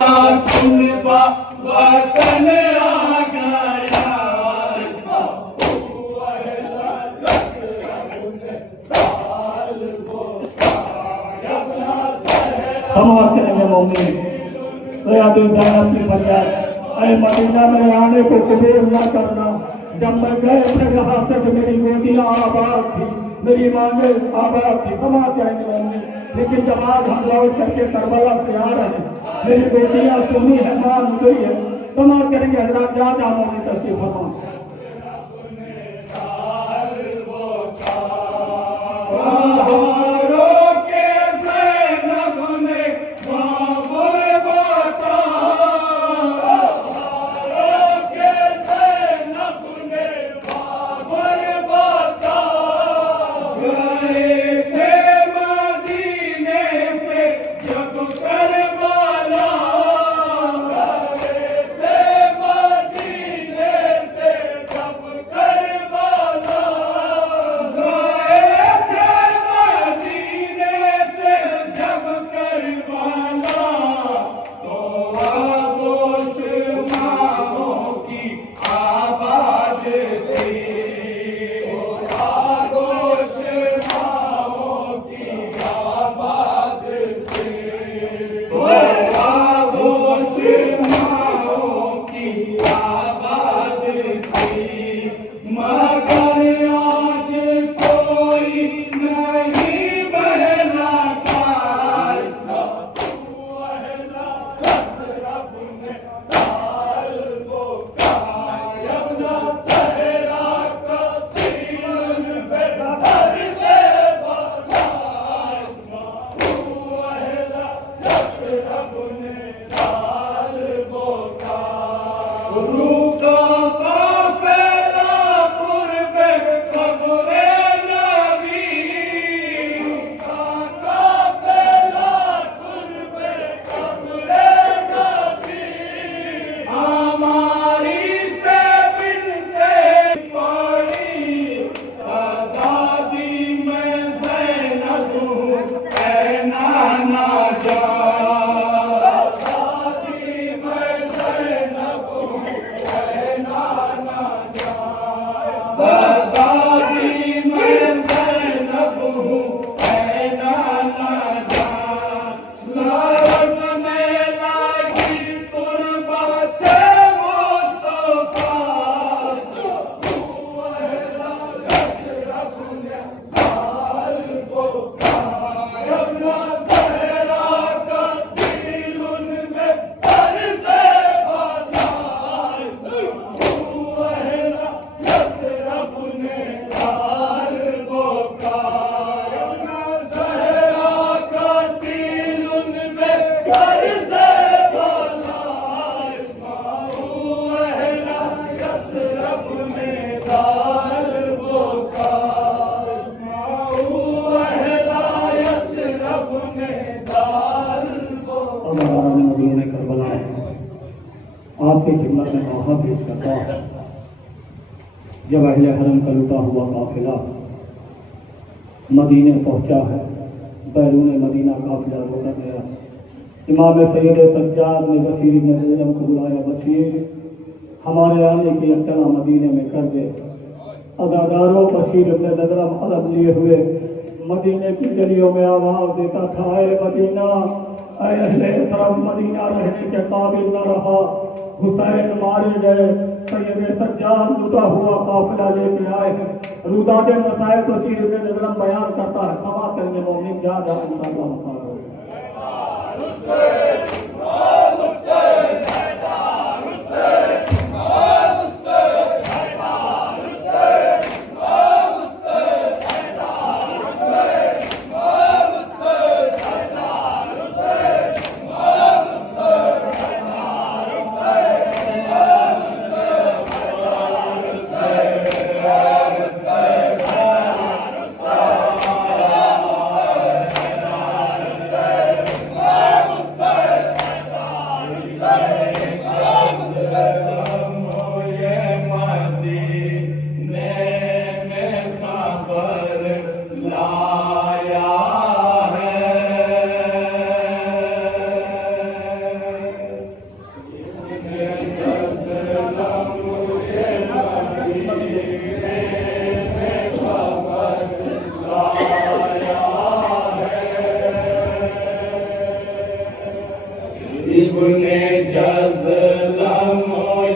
वतन आ गया समाज करेंगे मौनी अपनी फरियाद अरे मदीना में आने को कबूल न करना। जब मैं गए थे यहाँ से तो मेरी गोदियाँ आबाद थी, मेरी मांगे आबाद थी, समाज जाएंगे मौनी। लेकिन जब आज हम लौट करके करबला से आ रहे हैं, मेरी गोदियाँ सुनी है, मान गई है, समाज करेंगे हजरात जा मौनी तशरीफ फरमा। आपके खिदमत में आहा पेश करता है। जब अहले हरम का लुटा हुआ काफिला मदीने पहुंचा है, बैरून मदीना काफिला रोका गया। इमाम सैयद सज्जाद ने बशीर इब्न ज़ैनब को बुलाया, बशीर हमारे आने की इत्तला मदीने में कर दे। अदादारों बशीर इब्न ज़ैनब अरब लिए हुए मदीने की गलियों में आवाज़ देता था, अरे मदीना, अहले तरफ मदीना रहने के काबिल न रहा, हुसैन मारे गए, सैयद सज्जाद लुटा हुआ काफिला लेके आए हैं। रुदात मसाइल बशीर इब्न ज़ैनब बयान करता है, समा करने मोमिन जा इंशाअल्लाह। इब्ने जज़लम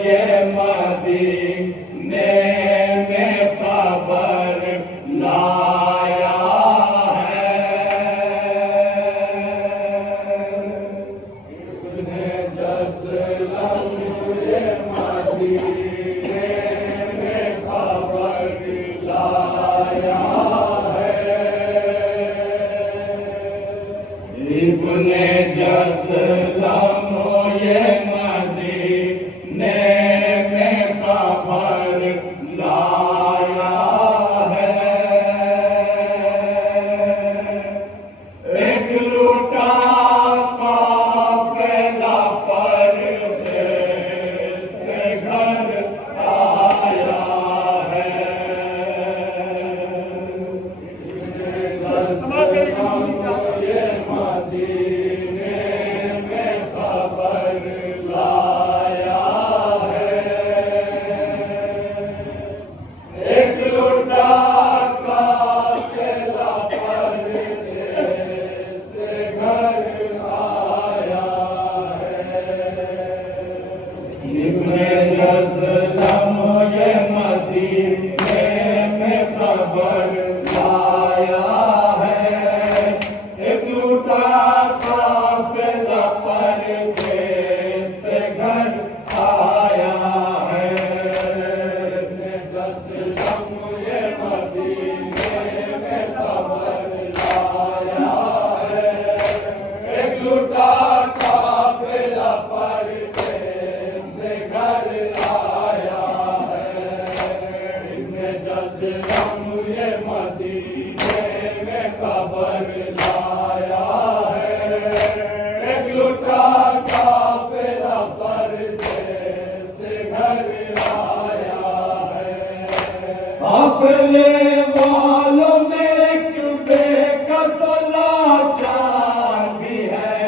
ये मदीने में खबर लाया है। इब्ने जज़लम ये मदीने में खबर लाया है। इब्ने जज़लम ये मदीने में खबर लाया है। एक लूटा काफिला परदेस से घर आया है। ये मदीने में खबर लाया है। एक लूटा काफिला परदेस से घर आया है। इब्ने जज़लम ये मदीने में खबर लाया है। एक लूटा काफिला परदेस से घर आया है। इब्ने जज़लम ये मदीने में खबर लाया है। एक लूटा काफिला परदेस से घर आया है। इब्ने जज़लम ये मदीने में खबर लाया है। एक लूटा काफिला परदेस से घर आया है। काफिले वालों में एक बेकस लाचार भी है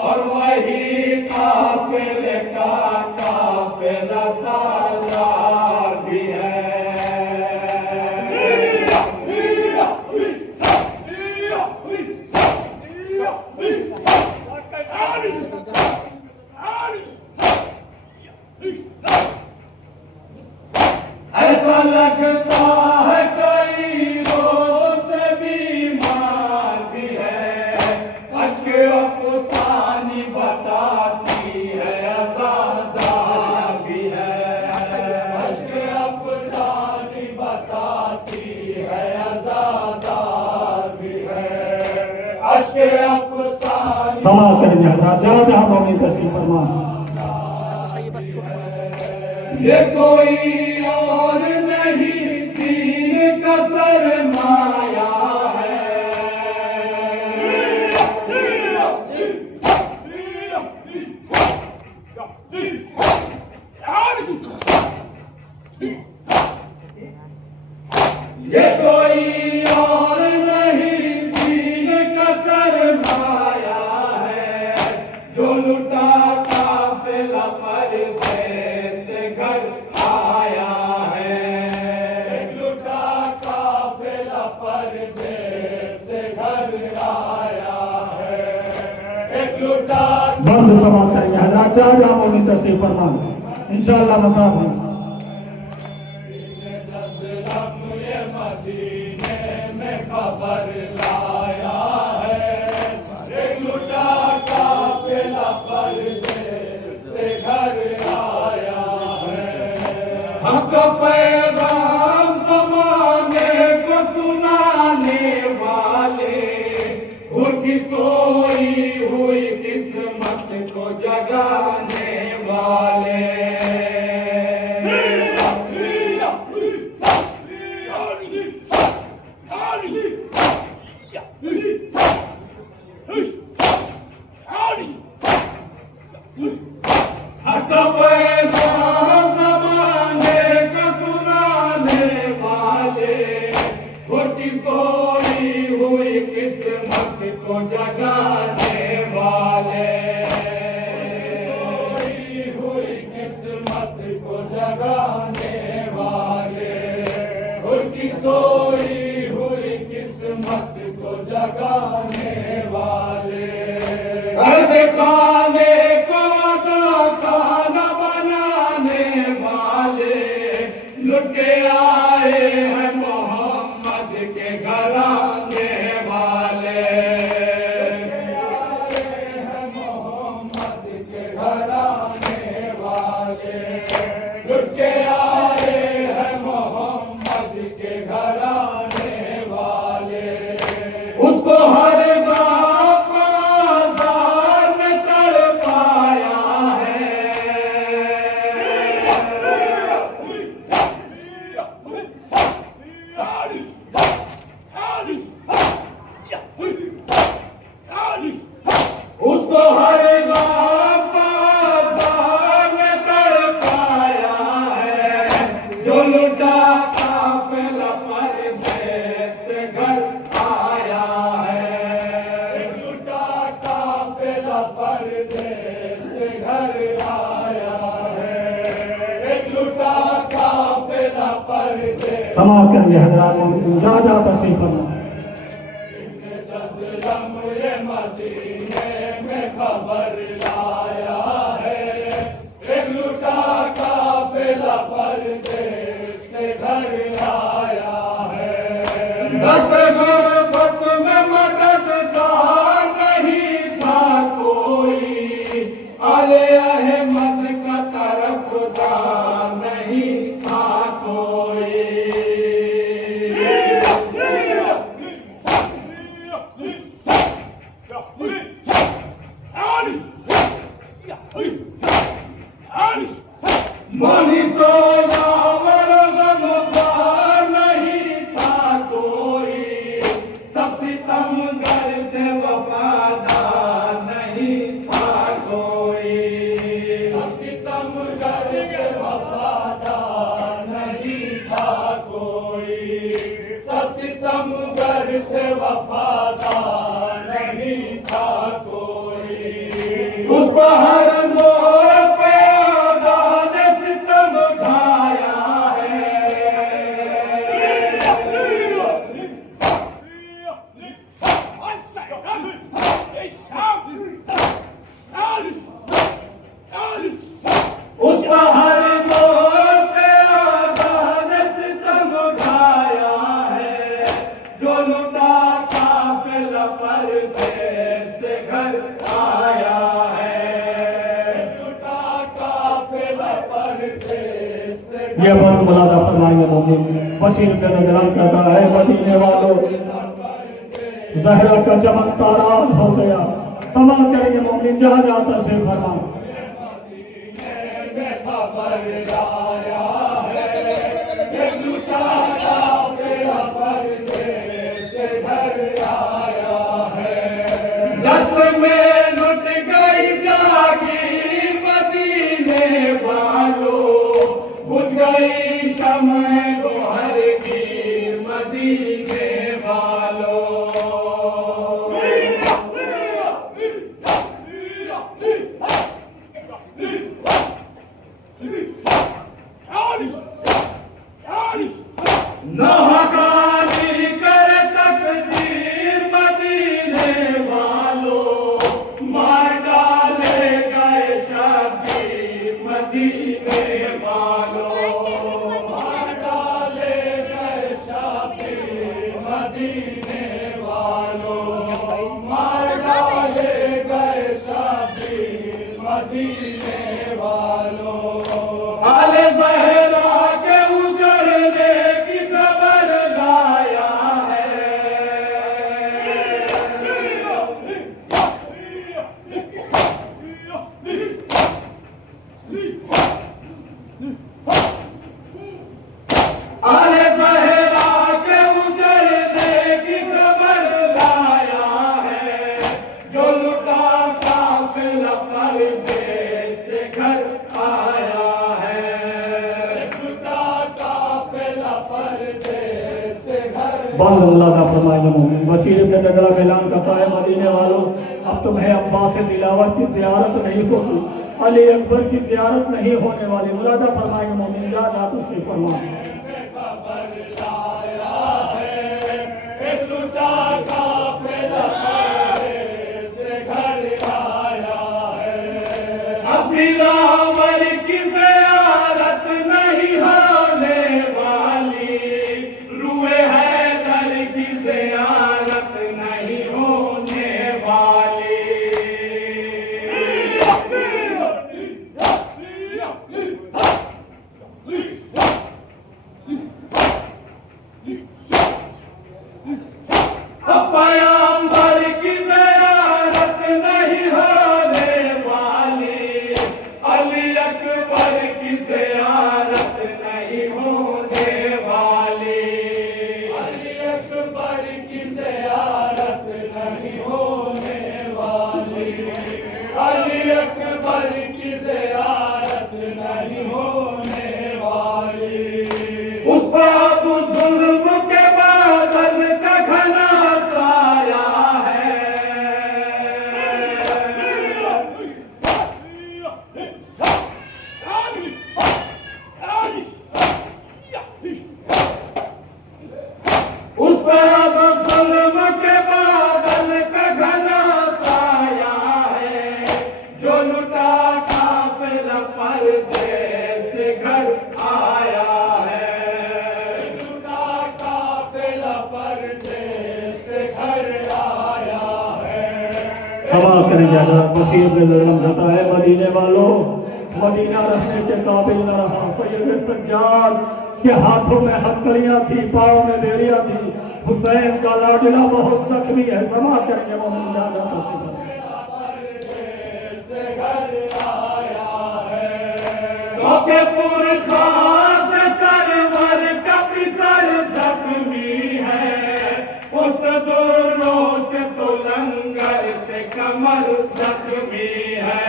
और वही काफिले का काफिला सालार भी है। ऐसा लगता है कई रोग से बीमार भी है। अश्क अफसानी बताती है अज़ादार भी है। अश्क अफसानी बताती है अज़ादार भी है। अश्क अफसानी क्षमा करेंगे हजरात, जहाँ जहाँ मौनी तशरीफ फरमा। ये कोई और नहीं दीन का सरमाया है। ये कोई और नहीं दीन का सरमाया है। जो लुटा काफिला परदेस से घर आया है। एक लुटा काफिला परदेस से घर आया है। एक लुटा बंद क्षमा करेंगे हजरात, जहाँ जहाँ मौनी तशरीफ फरमा। इंशाअल्लाह मसाफ है। इब्ने जज़लम ये मदीने में खबर लाया है। एक लुटा काफिला परदेस से घर आया है। हक पैगाम ज़माने को सुनाने वाले, उनकी सोई हुई किस्मत को जगाने वाले। हक पैगाम ज़माने को सुनाने वाले, उनकी सोई हुई किस्मत को जगाने वाले। सोई हुई किस्मत को जगाने वाले। उनकी सोई हुई किस्मत को जगाने वाले। हर दिखाने घर आने वाले, लुट के आए हैं मोहम्मद के घर आने वाले। उसको हर बाप बाजार में तड़पाया है, उसको हर बाप बाजार में तड़पाया है, जो लुटा काफिला परदेस से घर आया है। लुटा काफिला परदेस से घर आया है, लुटा काफिला परदेस। क्षमा करिए हजरात, ज्यादा तशरीफ फरमा। जज़लम ये मदीने में खबर लाया है, एक लुटा काफिला परदेस से घर आया है। दस्त गुरबत में मददगार नहीं था कोई, आले अहमद का तरफदार नहीं था कोई। मनी सोया गमगार नहीं था कोई, सब सितमगर थे वफादार नहीं था कोई। सब सितमगर थे वफादार नहीं था कोई, सब सितमगर थे वफादार नहीं था कोई। उस पहाड़ ये बात मुलादा फरमाएंगे मोमिन। बशीर पे नजरान कहता है, मदीने वालों जहरा का चमक ताराज हो गया। सवाल करेंगे मोमिन, जहाँ जाता से फरमा। बंद मुलादा फरमाएंगे मोमिन। बशीर इब्न जदला का ऐलान करता है, मदीने वालों अब तुम्हें अब्बास दिलावर की ज़ियारत नहीं होगी, अली अकबर की ज़ियारत नहीं होने वाली। मुलादा फरमाएंगे मोमिन, जा तो से फरमाएं। लुटा काफिला परदेस घर आया है, लुटा काफिला परदेस घर आया है। क्षमा करेंगे हज़रत बशीर ने जाता है मदीने वालों, मदीना रहने के काबिल न रहा। सैयद सज्जाद के हाथों में हथकड़ियां थी, पाँव में बेड़ियां थी। हुसैन का लाडला बहुत जख्मी है। क्षमा करेंगे मोमिन जाना पुरखास सरवर का पिसर जख्मी है, उस दोनों से तो लंगर से कमर जख्मी है।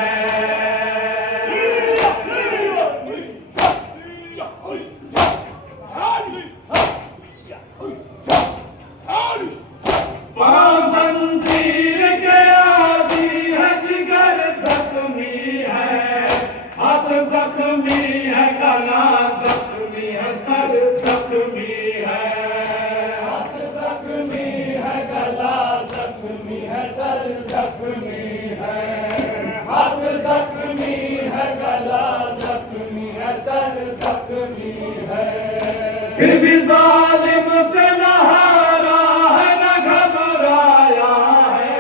जंजीर के आदि है, जिगर जख्मी है, हाथ जख्मी है, गला जख्मी है, सर जख्मी है, हाथ जख्मी है, गला जख्मी है, सर जख्मी है, हाथ जख्मी है, गला जख्मी है, सर जख्मी है। फिर भी जालिम से न हारा है, न घबराया है।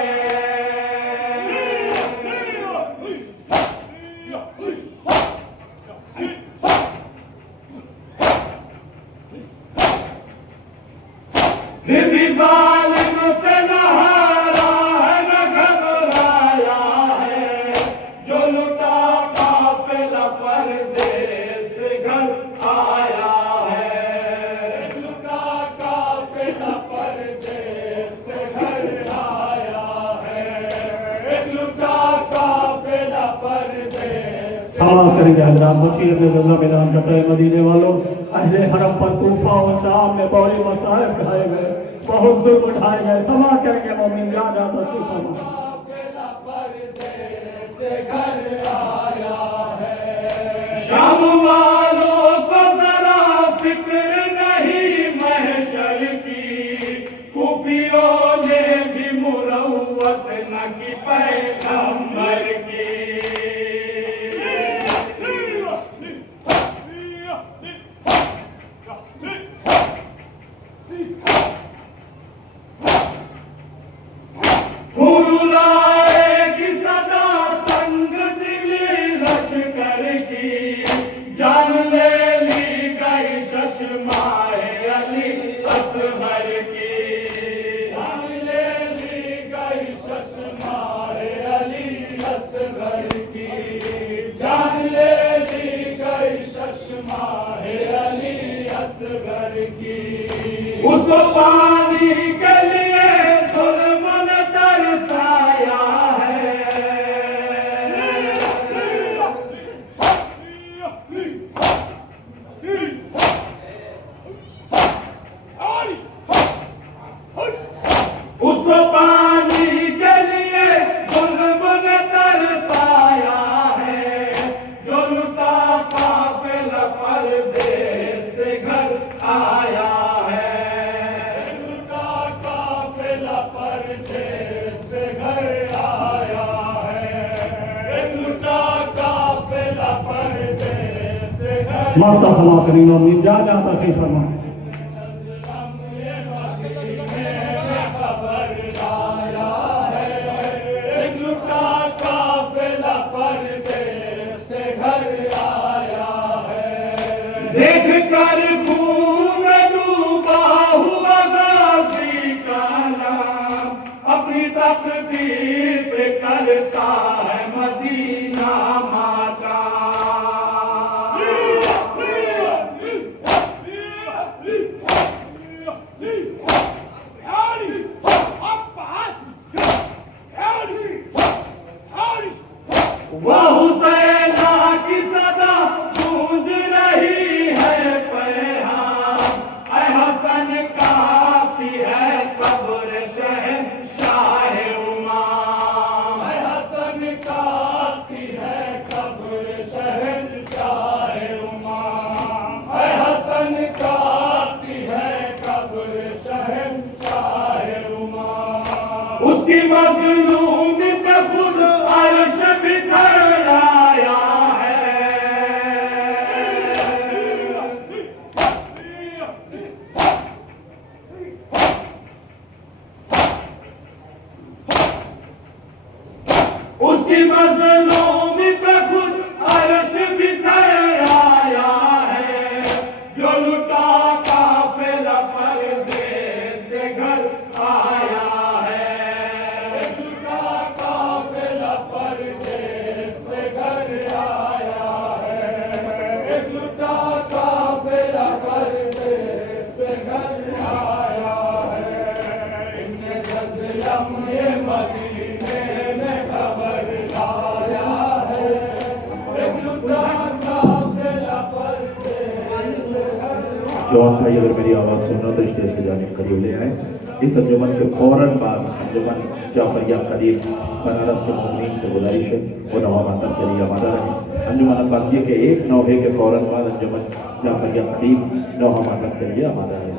फिर भी जालिम से न हारा है, न घबराया है। जो लुटा काफिला परदेस घर आया है, लुटा काफिला परदेस घर आया है, लुटा काफिला परदेस। क्षमा करेंगे हज़रत बशीर ने मैदान जाता है मदीने वालों, अहले हरम पर कूफा और शाम में बड़े मसाइब खाए गए, बहुत जुल्म उठाए गए। क्षमा करेंगे मोमिन जाना काफिला परदेस घर आया है। शाम वालों को जरा फिक्र नहीं महशर की, कुफियों ने भी मुरव्वत न की पैगंबर की। लाएगी सदा संग दिली लश्कर की, जान ले ली गई शशमाए अली असगर की, जान ले ली गई शशमाए अली असगर की, जान ले ली गई शशमाए अली असगर की। उसको पानी के लिए जुल्म ने तरसाया है, उसको पानी के लिए जुल्म ने तरसाया है। जो लुटा काफिला परदेस घर आया है, लुटा काफिला परदेस घर आया है, लुटा काफिला परदेस घर। माता क्षमा करेंगे मोमिन जाना तशरीफ फरमा। देख कर खून में डूबा हुआ गाजी का नाम, अपनी तकदीर पे करता है मदीना माता। वह हुसैना की सदा गूंज रही है पैहा, जॉन भाई अगर मेरी आवाज़ सुनो तो स्टेज के जाने करीब ले आए। इस अंजुमन के फौरन बाद अंजुमन जाफरिया कदीम बनारस के मोमिनीन से गुजारिश है वो नवा मातम के लिए आमादा रहे। अंजुमन अब्बासिया के एक नौहे के फौरन बाद अंजुमन जाफरिया कदीम नवा मातम के लिए आमादा रहे।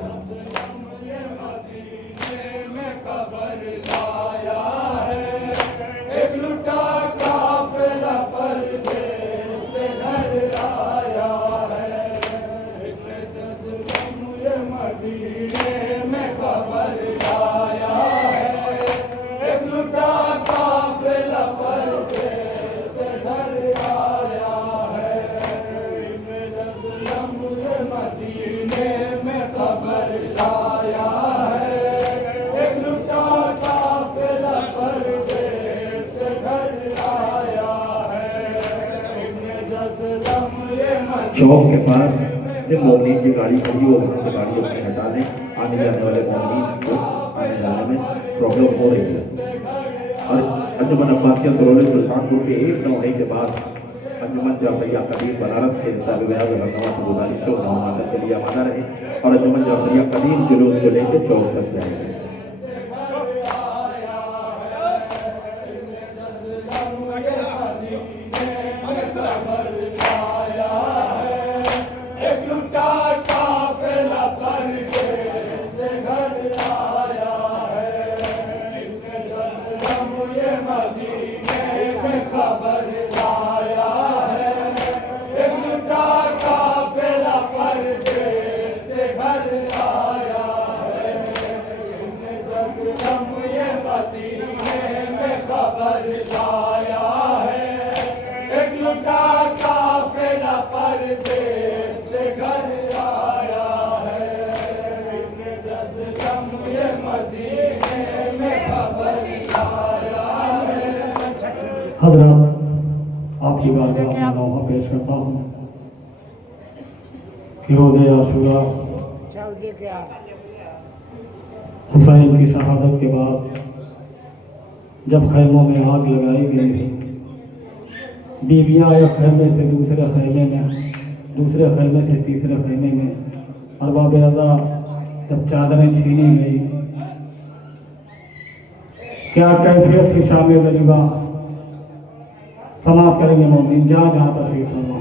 चौक के पास जब मोमिनीन की गाड़ी खड़ी हो वहाँ से गाड़ी अपने हटा लें। आने जाने वाले मोमिनीन को आने जाने में प्रॉब्लम हो रही है। और अंजुमन अब्बासिया सरोले सुल्तानपुर के एक नौहे के बाद अंजुमन जाफरिया कदीम बनारस के साहिब रहनुमा से गुजारिश हो नवा मातम के लिए आमादा रहे और अंजुमन जाफरिया कदीम जुलूस को लेकर चौक तक जाएंगे। हजरत आपकी बारगाह में नौहा पेश करता हूँ कि रोज़े आशूरा हुसैन की शहादत के बाद जब खैमों में आग लगाई गई, बीवियाँ एक खैमे से दूसरे खैमे में, दूसरे खैमे से तीसरे खैमे में अरबाब रज़ा जब चादरें छीनी गई, क्या कैफियत थी शाम गरीबा। समाप्त करेंगे मोमिन जहाँ जहाँ तशरीफ फरमा।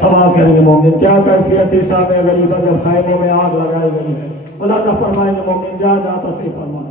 समाप्त करेंगे मोमिन क्या कैफियत थी शाम गरीबा जब खैमों में आग लगाई गई। अल्लाह का फरमाएंगे मोमिन जहाँ जहाँ तशरीफ फरमा।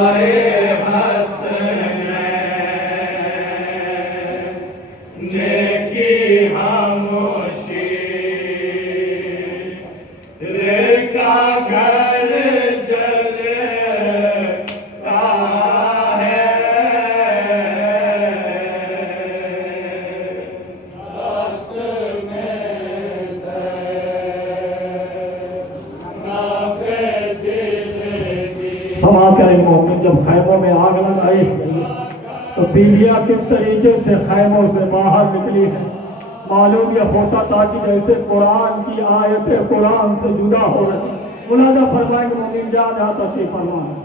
आए करे मोमिन, जब खैमों में आग लगाई तो बीवियां किस तरीके से खैमों से बाहर निकली है। मालूम यह होता था कि जैसे कुरान की आयतें कुरान से जुदा हो रही। मुलाजा फरमाएंगे मोमिन जा जहाँ तशरीफ फरमाएं।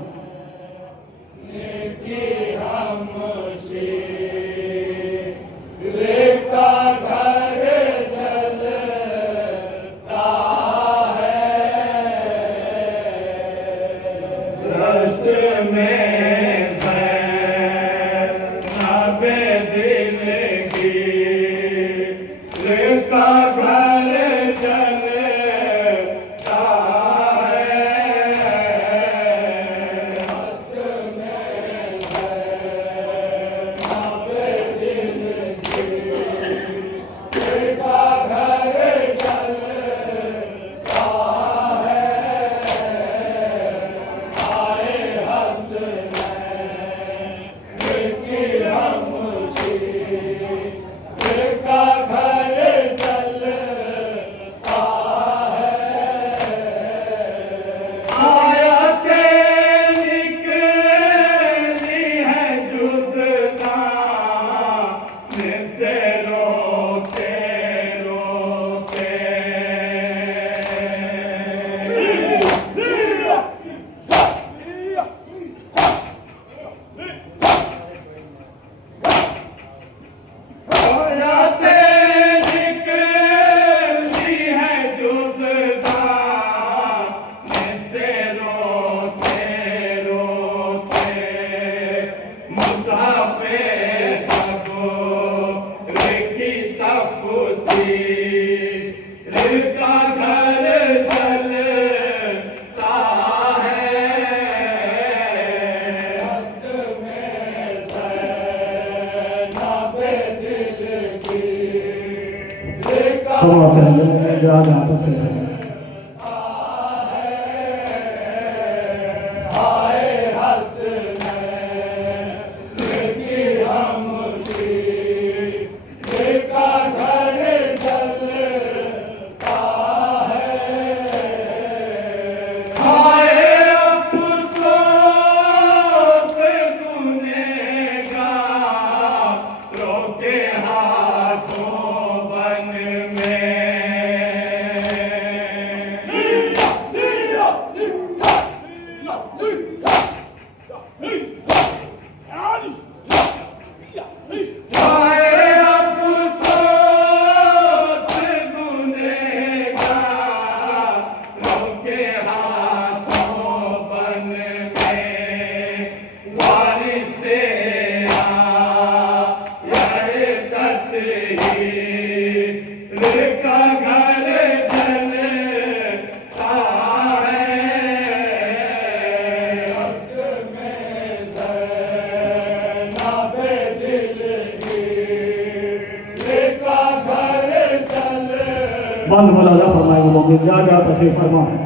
बंद मुलाजा फरमाएंगे मोमिन जा जा तशरीफ फरमाएं।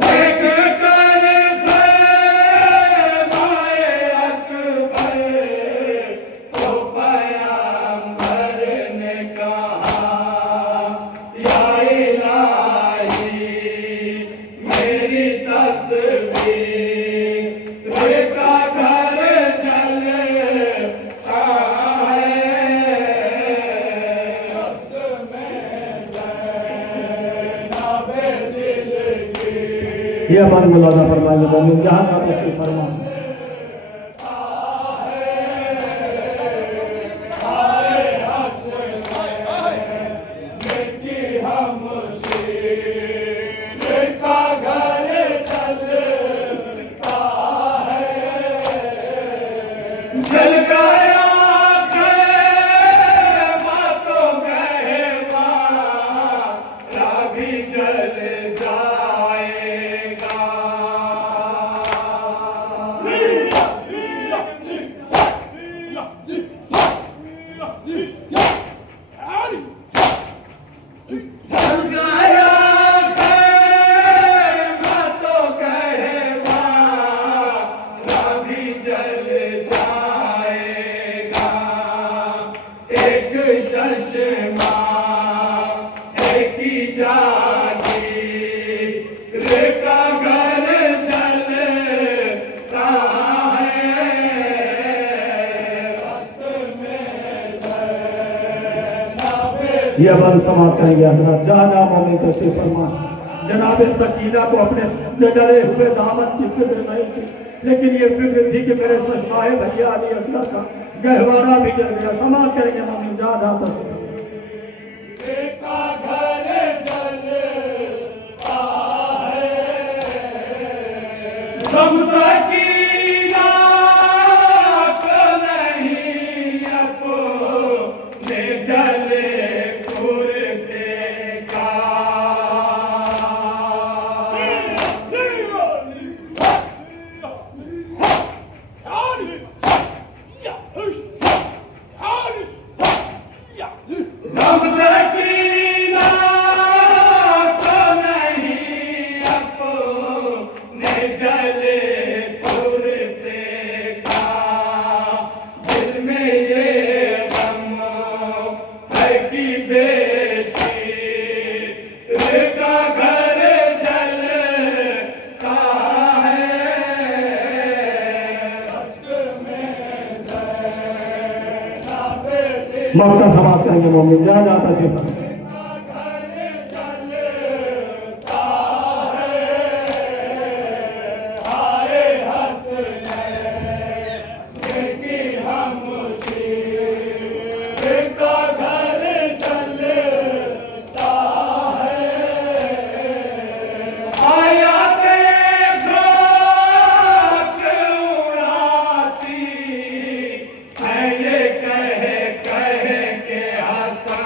देख कर ख़ैमाए अकबर तो पैगंबर ने कहा या इलाही मेरी तस्वीर का घर जलता है ये हमारे मौलाना फरमाएंगे मोमिन जहाँ का तशरीफ फरमा। जल गया ख़ैमा तो गहवारा भी जल जाएगा। जल गया ख़ैमा तो गहवारा भी जल जाएगा। एक चश्मा एक ही जागीर का घर जलता है। ये अब समाप्त करेंगे हजरत जहाँ जहाँ मोमिन तशरीफ फरमा। जनाब सकीना को अपने जले हुए दामन की फिक्र नहीं थी, लेकिन ये फिक्र थी कि मेरे ससमाए भैया अली असगर का गहवारा भी जल गया। समाप्त करेंगे मोमिन जहाँ जहाँ तशरीफ। हम सकीना को नहीं अपने जले कुर्ते का। हम सकीना को नहीं अपने जले कुर्ते का। दिल में ये गम है कि बेशीर का घर जलता है। मक्का समाप्त करेंगे मोमिन जहाँ जहाँ तशरीफ फरमा। कह के हंसा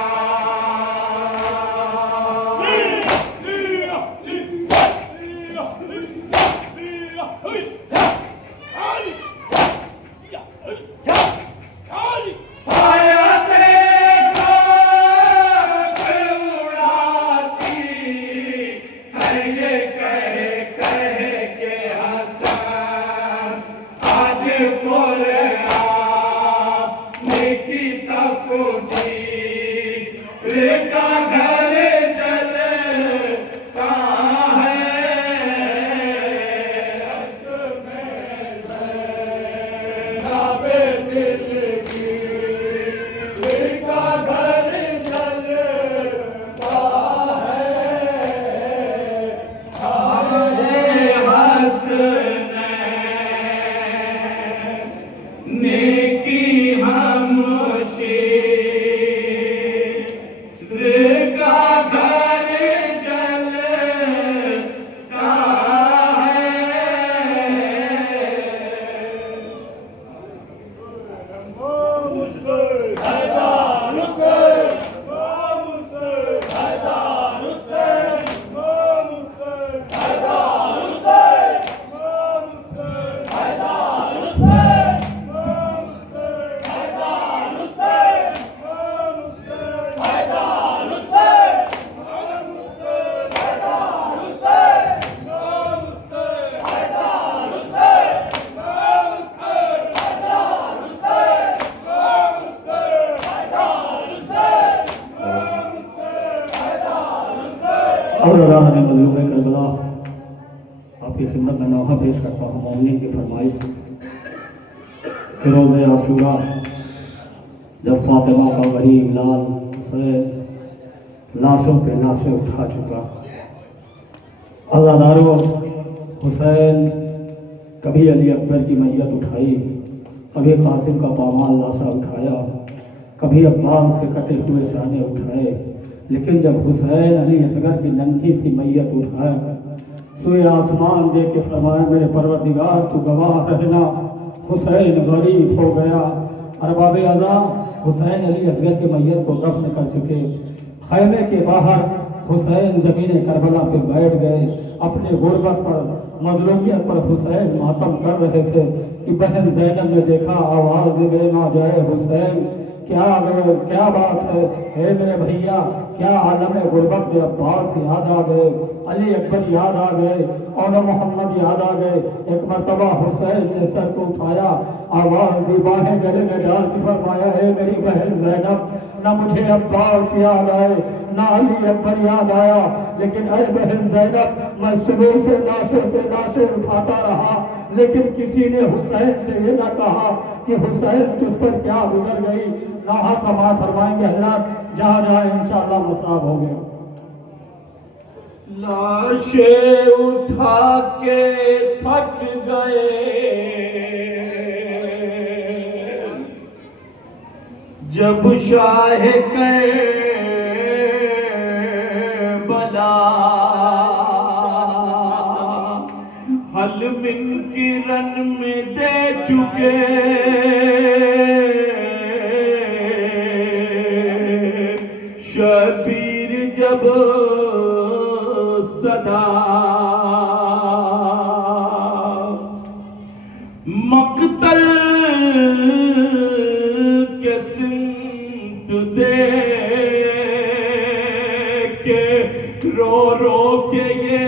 और अल्लाह ने मजलूम करबला आपकी खिदमत में नौहा पेश करता हूँ। मोमिन की फरमाइश रोज़ आशूरा जब फातिमा का गरीब लाल हुसैन लाशों पे लाशें उठा चुका, अज़ादारों हुसैन कभी अली अकबर की मैयत उठाई, कभी कासिम का पामाल लाशा उठाया, कभी अब्बास के कटे हुए शाने उठाए, लेकिन जब हुसैन अली असगर की नन्ही सी मैयत उठाए तो ये आसमान दे के फरमाया मेरे परवरदिगार तू गवाह रहना, हुसैन गरीब हो गया। अरबाब अज़ा हुसैन अली असगर की मैयत को दफन कर चुके, खैमे के बाहर हुसैन ज़मीन करबला पे बैठ गए, अपने गुर्बत पर मजलूमियत पर हुसैन मातम कर रहे थे कि बहन ज़ैनब ने देखा, आवाज़ दे ना जाए हुसैन क्या बात है, हे मेरे भैया क्या आलम गुर्बत में अब्बास याद आ गए, अली अकबर याद आ गए और मोहम्मद याद आ गए। एक मरतबा हुसैन ने सर को उठाया, आवाज़ दी, बाहें गले में डाल के फरमाया, हे मेरी बहन ज़ैनब ना मुझे अब्बास याद आए ना अली अकबर याद आया, लेकिन अरे बहन ज़ैनब मैं सुबह से लाशों पे लाशें उठाता रहा, लेकिन किसी ने हुसैन से ये ना कहा कि हुसैन तुझ पर क्या गुजर गई। नाहा समाज फरमाएंगे हजरात, जहाँ जहाँ इंशाअल्लाह मुसाब होंगे। लाशें उठा के थक गए जब शाह बला हलमिन की रन में दे चुके, शबीर जब सदा मक्तल के सिंत दे के रो रो के ये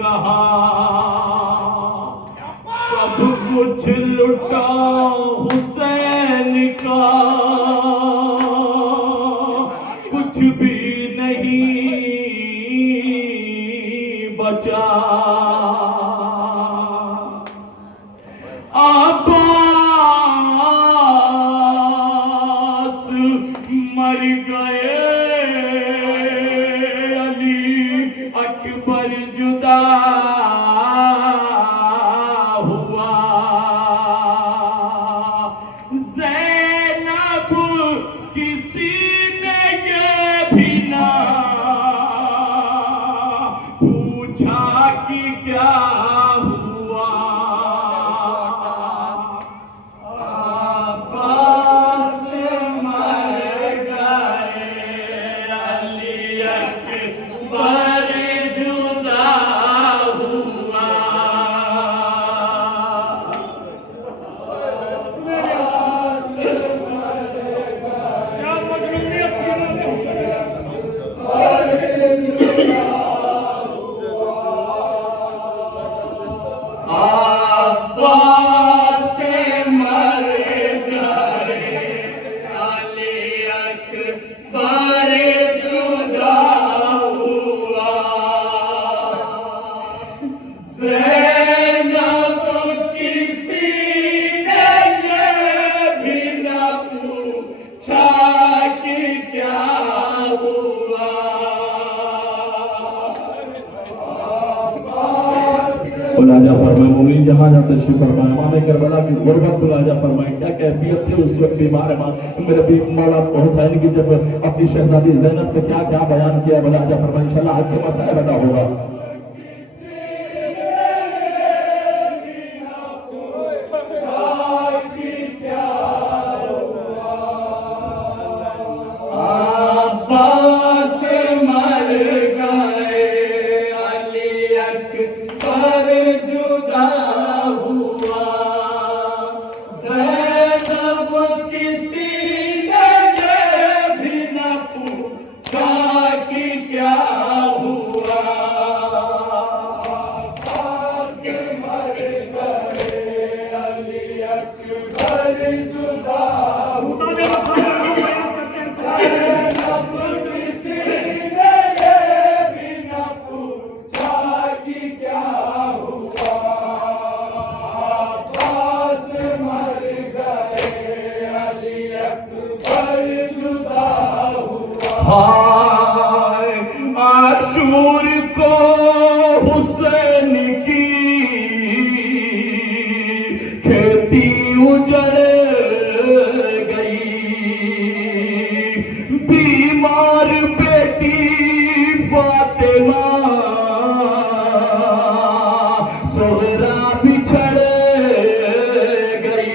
कहा, सब कुछ लुटा हुसैन का, कुछ भी नहीं बचा। अब्बास मर गए, अली अकबर जुदा हुआ, ज़ैनब किसी ने ये भी ना पूछा कि क्या हुआ। अब्बास मर गए, अली अकबर जुदा हुआ। अब्बास मर गए, अली अकबर जुदा हुआ, ज़ैनब किसी ने ये भी न पूछा कि क्या हुआ। राजा फरमाए मोमिन जहाँ जाते तशरीफ फरमाए, मामे करबला की गुर्बत राजा फरमाए क्या कैफियत थी उस वक्त बीमार मेरे भी मौला हुसैन की जब अपनी शहजादी ज़ैनब से क्या क्या बयान किया, बोला राजा फरमाए इंशाल्लाह आज के मसला बता होगा। अब्बास मर गए, अली अकबर जुदा हुआ, ज़ैनब किसी ने ये भी न पूछा कि क्या हुआ। अब्बास मर गए, अली अकबर जुदा हुआ, ज़ैनब किसी को हुसैन की खेती उजड़ गई, बीमार बेटी फातिमा सोहरा बिछड़ गई,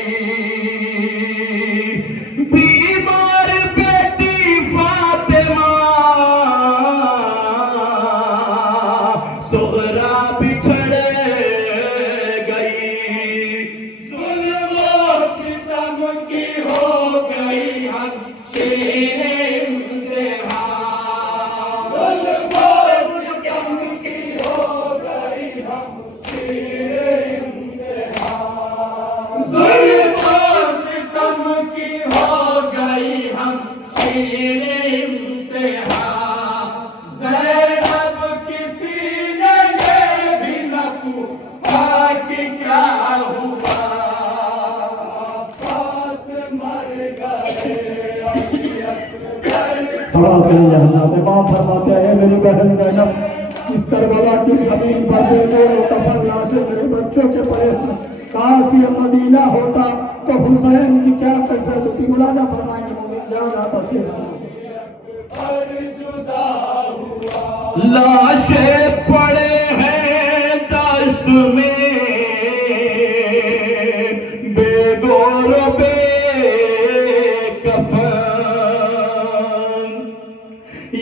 बीमार बेटी फातिमा सोहरा बिछड़ गई। जुल्म सितम की हो गई हम शेरे इंतहा, जुल्म सितम की हो गई हम शेरे इंतहा, जुल्म सितम की हो गई हम शेरे इंतहा। ज़ैनब किसी ने ये भी न पूछा कि क्या हुआ, अब्बास मर गए। सवाल करें जहन्नम से बाप फरमाते हैं मेरी बहन ज़ैनब, इस करबला की जमीन पर जो कफन लाशें मेरे बच्चों के पड़े हैं, काश ये मदीना होता तो हुसैन की क्या कैसे होती। मुलाजा फरमाएंगे जाना तशरीफ। लाशें पड़े हैं दश्त में बेगोर बेकफन,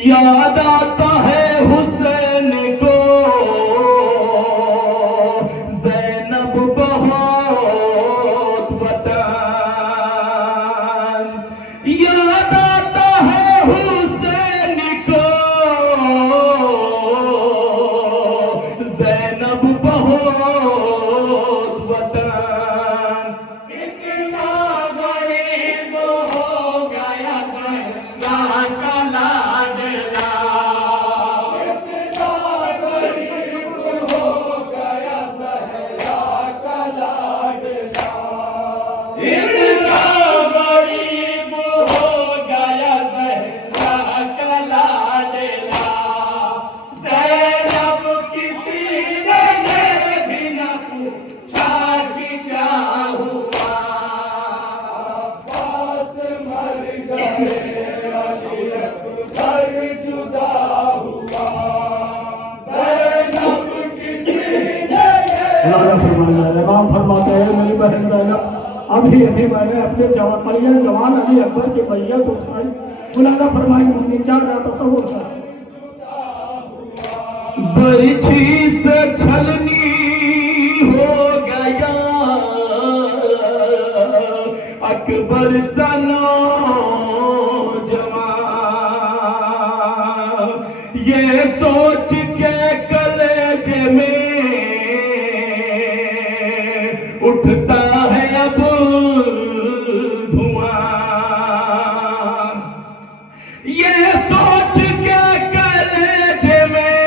याद आता है हुसैन को ज़ैनब बहुत वतन, याद आता है हुसैन को ज़ैनब बहुत वतन। इतना गरीब हो गया ज़हरा का लाडला, इतना गरीब हो गया ज़हरा का लाडला, इतना गरीब हो गया ज़हरा का लाडला। ज़ैनब किसी ने ये भी न पूछा कि क्या हुआ, अब्बास मर गए, अली अकबर जुदा हुआ। ज़ैनब किसी ने मुलाजा फरमाया इमाम फरमाते हैं मेरी बहन ज़ैनब, अभी अभी मैंने अपने जवान अली अकबर की मैयत उठाई। मुलाजा फरमाई मुझे क्या तसव्वुर है। बरछी से छलनी हो गया अकबर सनो जवान, ये सोच के कलेजे में उठता है अब धुआं, ये सोच के कलेजे में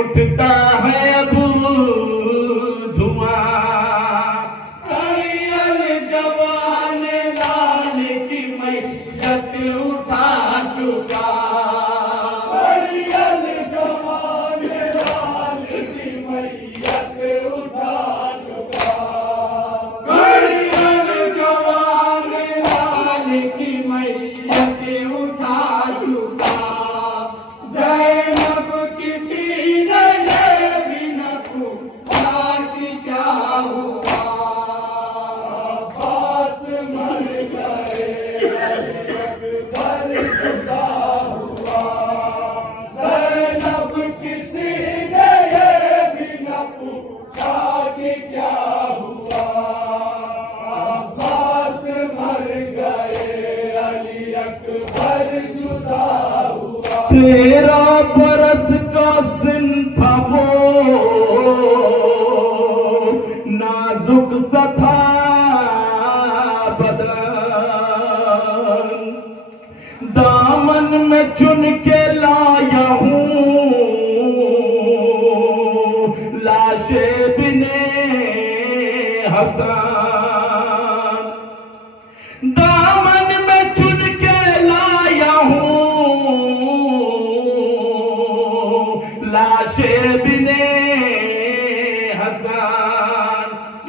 उठता है अब धुआं। करियल जवान लाल की मैयत उठा चुका, करियल जवान लाल की मैयत उठा चुका, करियल जवान लाल की मैयत उठा चुका। ज़ैनब किसी ने ये भी न पूछा कि क्या हुआ, अब्बास मर गए, अली अकबर जुदा हुआ। ज़ैनब किसी ने ये भी न पूछा कि क्या हुआ, अब्बास मर गए, अली अकबर जुदा हुआ। 13 बरस का सिन था वो, नाजुक सा था बदन, दामन में चुन के लाया हूँ लाशे बिने हसन, दामन में चुन के लाया हूँ लाशे बिने हसन,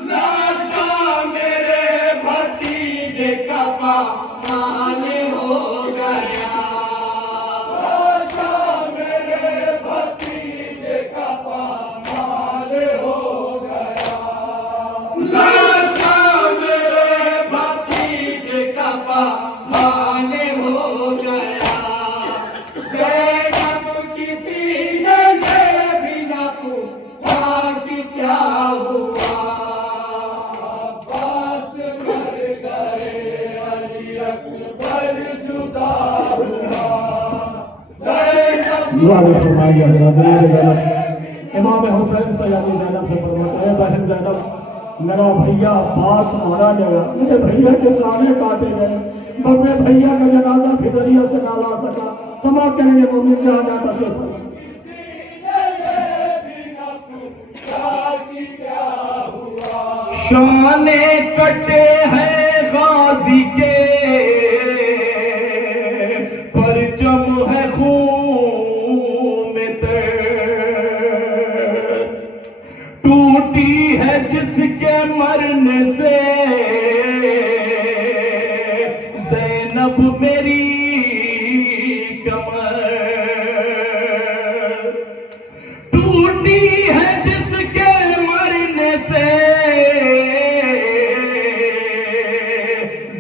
लाशा मेरे भतीजे का पामान हो गया, लाशा मेरे भतीजे का पामान हो गया, लाशा मेरे भतीजे का पामान हो गया। ज़ैनब किसी ने ये भी न पूछा कि क्या हुआ, अब्बास मर गए, अली अकबर जुदा हुआ, ज़ैनब इमाम हुसैन सैयदी ज़ैनब से फरमाते हैं, बहन ज़ैनब मेरा भैया अब्बास मारा गया, मेरे भैया के सारे काटे गए, बस मैं भैया का जनाजा फिदरिया से ना ला सका। समा करेंगे मोमिन जहाँ जाता से शाने कटे हैं गाजी के, परचम है खून में तर, टूटी है जिसके मरने से ज़ैनब मेरी कमर, टूटी है जिसके मरने से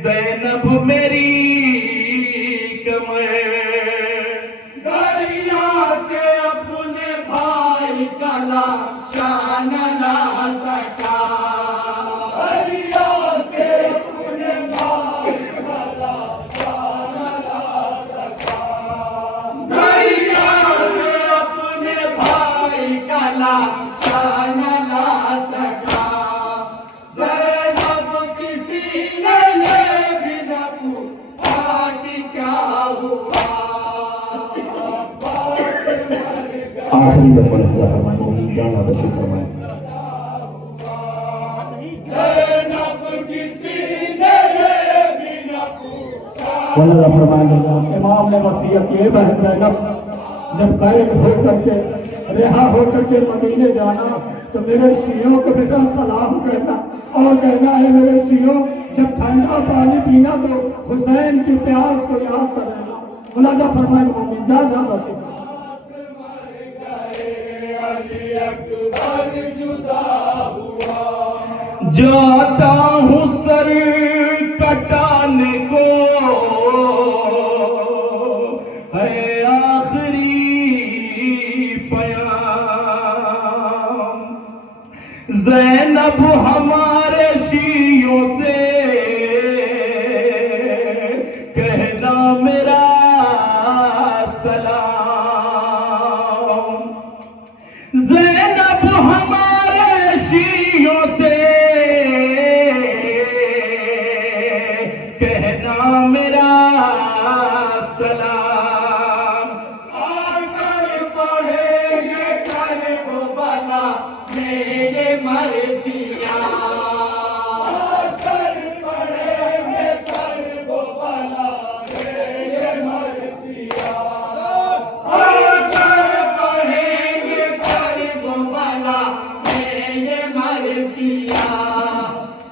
ज़ैनब मेरी कमर। दरिया से अपने भाई का लाशा न ला सका, दरिया से अपने भाई का लाशा न ला सका, दरिया से अपने भाई का लाशा न ला सका। ज़ैनब किसी ने ये भी न पूछा कि क्या हुआ, आखिरी नंबर हुआ फरमाए मोमिन जाना बसी फरमाए। ज़ैनब किसी ने ये भी न पूछा, वल्लाह फरमाए इमाम ने वसीयत की, बहन ज़ैनब जब कैद हो करके रिहा हो करके मदीने जाना तो मेरे शियों को बेटा सलाम कहना और कहना है मेरे शियों जब ठंडा पानी पीना तो हुसैन की प्यास को याद करना। वल्लाह फरमाए मोमिन जा जा बसी अली अकबर जुदा हुआ, जाता हूँ सर कटाने को है आखिरी पयाम, ज़ैनब हमारे शियों से कहना मेरा सलाम, ज़ैनब हमारे शियों से कहना मेरा सलाम। आकर पढ़ेंगे करबला मेरे मर्सिया, आकर पढ़ेंगे करबला मेरे मर्सिया, आकर पढ़ेंगे करबला मेरे मर्सिया।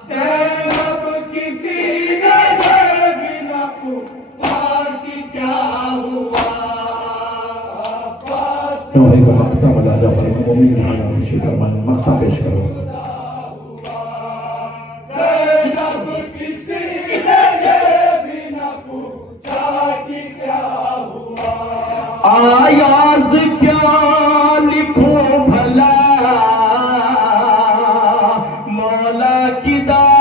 ज़ैनब किसी ने ये भी न पूछा कि क्या हुआ, अब्बास एक मक्ता बजा जा मोमिन जाना बसी फरमाए मक्ता पेश करो। ज़ैनब किसी ने ये भी न पूछा कि क्या हुआ, आयाज़ क्या लिखूं भला मौला की दास्तां,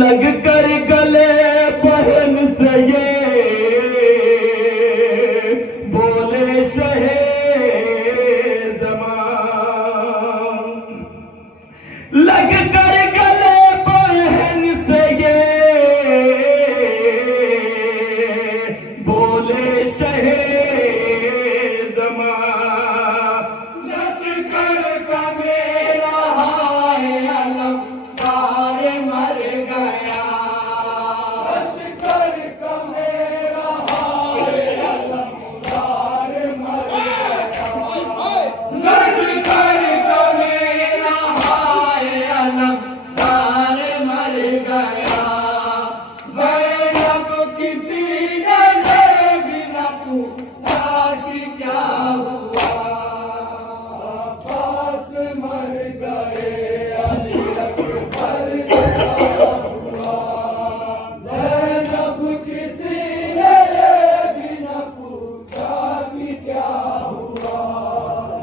लग कर गले बहन से ये बोले शहे ज़मान, लग कर गले बहन से ये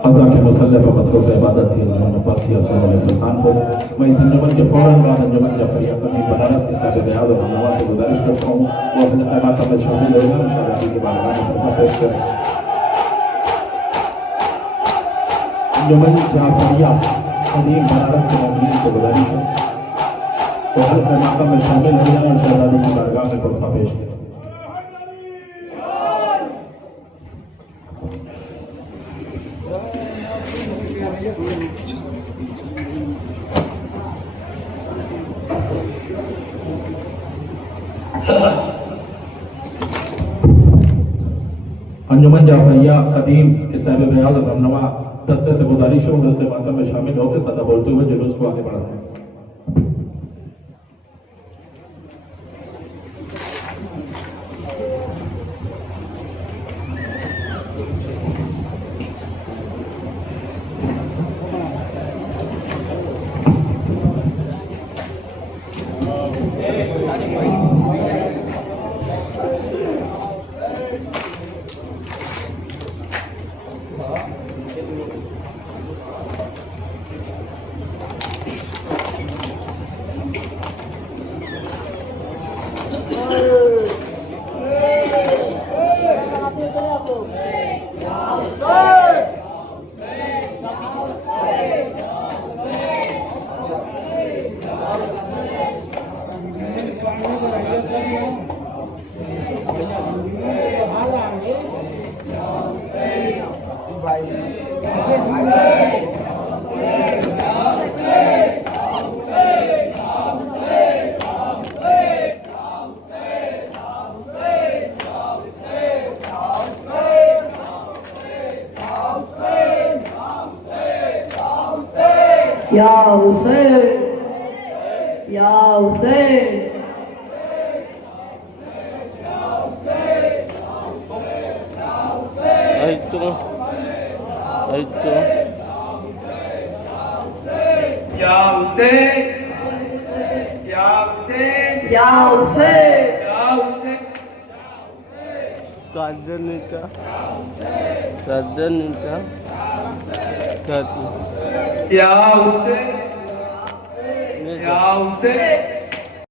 क़ज़ा के मुसल्ले पर मसरूफ़ इबादत थी उन्होंने फासिया सुल्तान को। मैं इस अंजुमन के फ़ौरन बाद अंजुमन जाफरिया कमी बनारस के साथ बयाद और रहनुमा से गुजारिश करता हूँ वो अपने तहमात में शामिल हो जाए और शादी के बारे में फरमा पेश करें। अंजुमन जाफरिया कमी बनारस के नाज़रीन से गुजारिश है तो हर तहमात में शामिल हो जाए और शादी की बारगाह में फरमा पेश करें। अंजुमन जाफरिया कदीम के साहिब बयाद और रहनुमा दस्ते से गुजारिश है उनके मातम में शामिल होकर सदा बोलते हुए जुलूस को आगे बढ़ाते हैं। या हुसैन या हुसैन Aito या हुसैन या हुसैन या हुसैन या हुसैन Kadanita या हुसैन या हुसैन